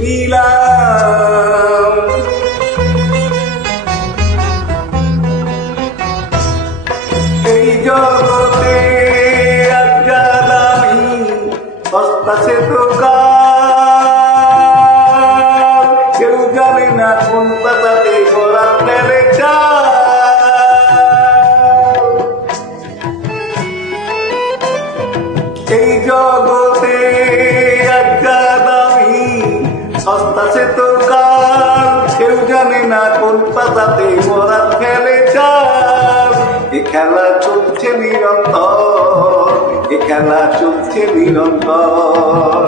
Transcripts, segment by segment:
নিলাম। এই জগতে আজ্ঞা দামি সস্তা সে দোকান, কেউ জানে না কোন পাতাতে গোড়া ফেলে এই জগতে আজ্ঞা দামি সস্তা সে দোকান, কেউ জানে না কোন পাতাতে গোড়া ফেলে চাল। এ খেলা চলছে নিরন্তর, এ খেলা চলছে নিরন্তর,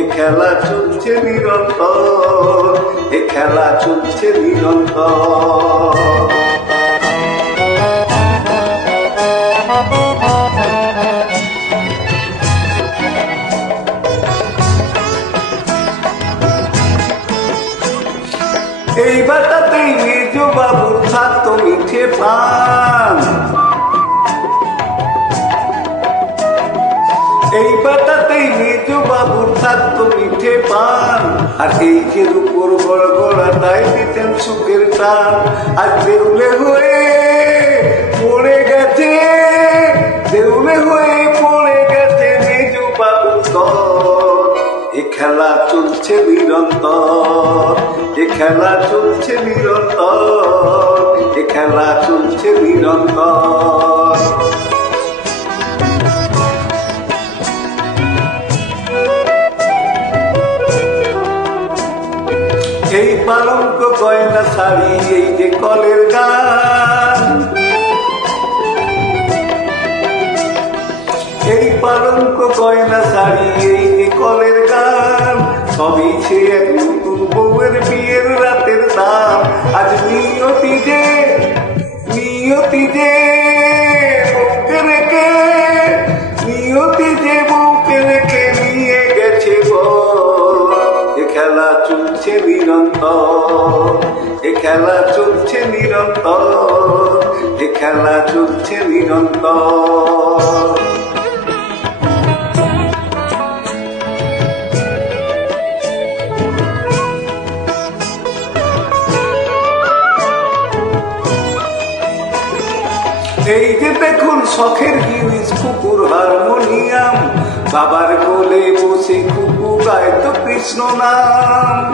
এ খেলা চলছে নিরন্তর, এ খেলা চলছে নিরন্তর। এই বাটাতেই মেজো বাবুর থাকতো মিঠে পান, এই বাটাতেই মেজো বাবুর থাকতো মিঠে পান। আর এই যে রূপোর গড় গড়াটাই দিতেন সুখের টান। আর দেউলে হয়ে পড়ে গেছে, দেউলে হয়ে পড়ে গেছে মেজো বাবুর ঘর। এ খেলা চলছে নিরন্তর, এ খেলা চলছে নিরন্তর, এ খেলা চলছে নিরন্তর। এই পালঙ্ক গয়না শাড়ি, এই যে কলের গান, এই পালঙ্ক গয়না শাড়ি, এই যে কলের গান, সবই সে এক নতুন বউয়ের বিয়ের রাতের দাম। আজ নিয়তি যে, নিয়তি যে বউকে রেখে, নিয়তি যে বউকে রেখে নিয়ে গেছে গো। এ খেলা চলছে নিরন্তর, এ খেলা চলছে নিরন্তর, এ খেলা চলছে নিরন্তর। এই যে দেখুন শখের জিনিস কুকুর হারমোনিয়াম, বাবার কোলে বসে কুকু গায় তো কৃষ্ণ নাম।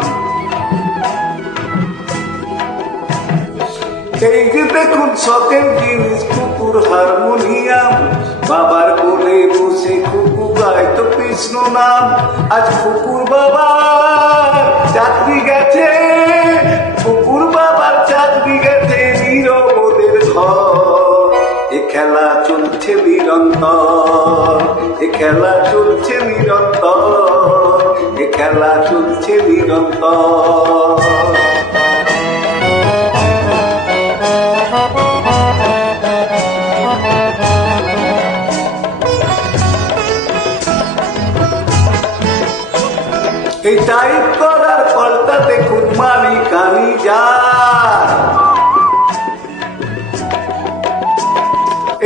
এই যে দেখুন শখের জিনিস কুকুর হারমোনিয়াম, বাবার কোলে বসে কুকু গায় তো কৃষ্ণ নাম। আজ কুকুর বাবার চাকরি গেছে, কুকুর বাবার চাকরি গেছে নীরবদের ঘর। এ খেলা চলছে নিরন্তর, এ খেলা চলছে নিরন্তর, এ খেলা চলছে নিরন্তর। এই টাইপ করার কলটা দেখুন মালিকানি যার,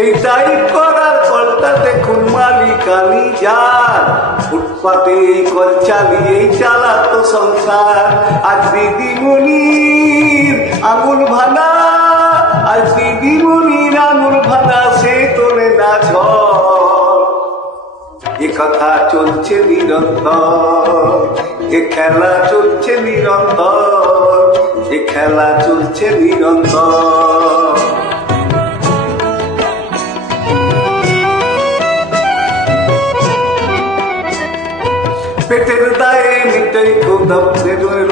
এই টাইপ করার কলটা দেখুন মালিকানি যার। ফুটপাতে এই কল চালিয়ে চালাতো সংসার। আজ দিদিমণির আঙুল ভাঙা, আজ দিদিমণির আঙুল ভাঙা, সে তোলে না ঝড়। এ কথা চলছে নিরন্তর, এ খেলা চলছে নিরন্তর, এ খেলা চলছে নিরন্তর। পেটের দায়ে মিটাই খোদার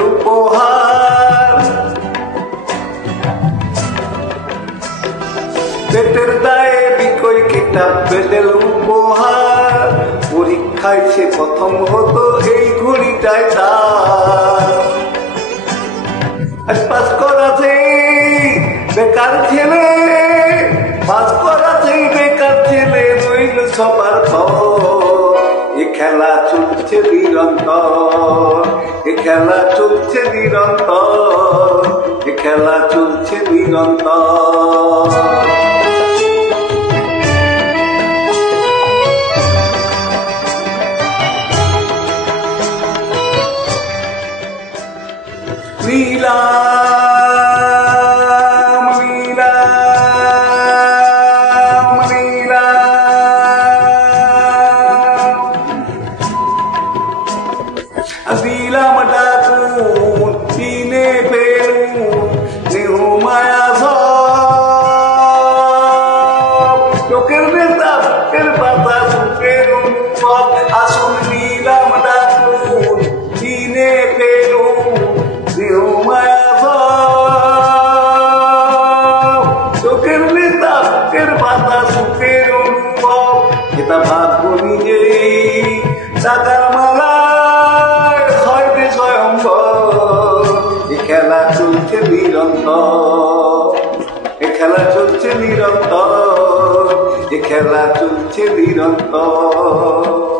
উপহার, পেটের দায়ে বিকই কিতাব পেটের উপহার। পরীক্ষায় সে প্রথম হতো এই ঘড়িটায় তার। আজ পাস করাছে বেকার ছেলে, পাস করাছে বেকার ছেলে, রইল সবার খবর। এ খেলা চলছে নিরন্তর, এ খেলা চলছে নিরন্তর, এ খেলা চলছে নিরন্তর। নিলাম নিলাম নিলাম দিলাম ডাকুন কিনে ফেলুন স্নেহ মায়া সব চোখের নেতা বুকের পাতা বুকের অনুভব আসুন নিলাম ডাকুন কিনে ফেলুন স্নেহ মায়া সব চোখের নেতা বুকের পাতা বুকের অনুভব এটা ভাগ্য নিজেই টাকার মালা খেলা চলছে নিরন্তর এ খেলা চলছে নিরন্তর এ খেলা চলছে নিরন্তর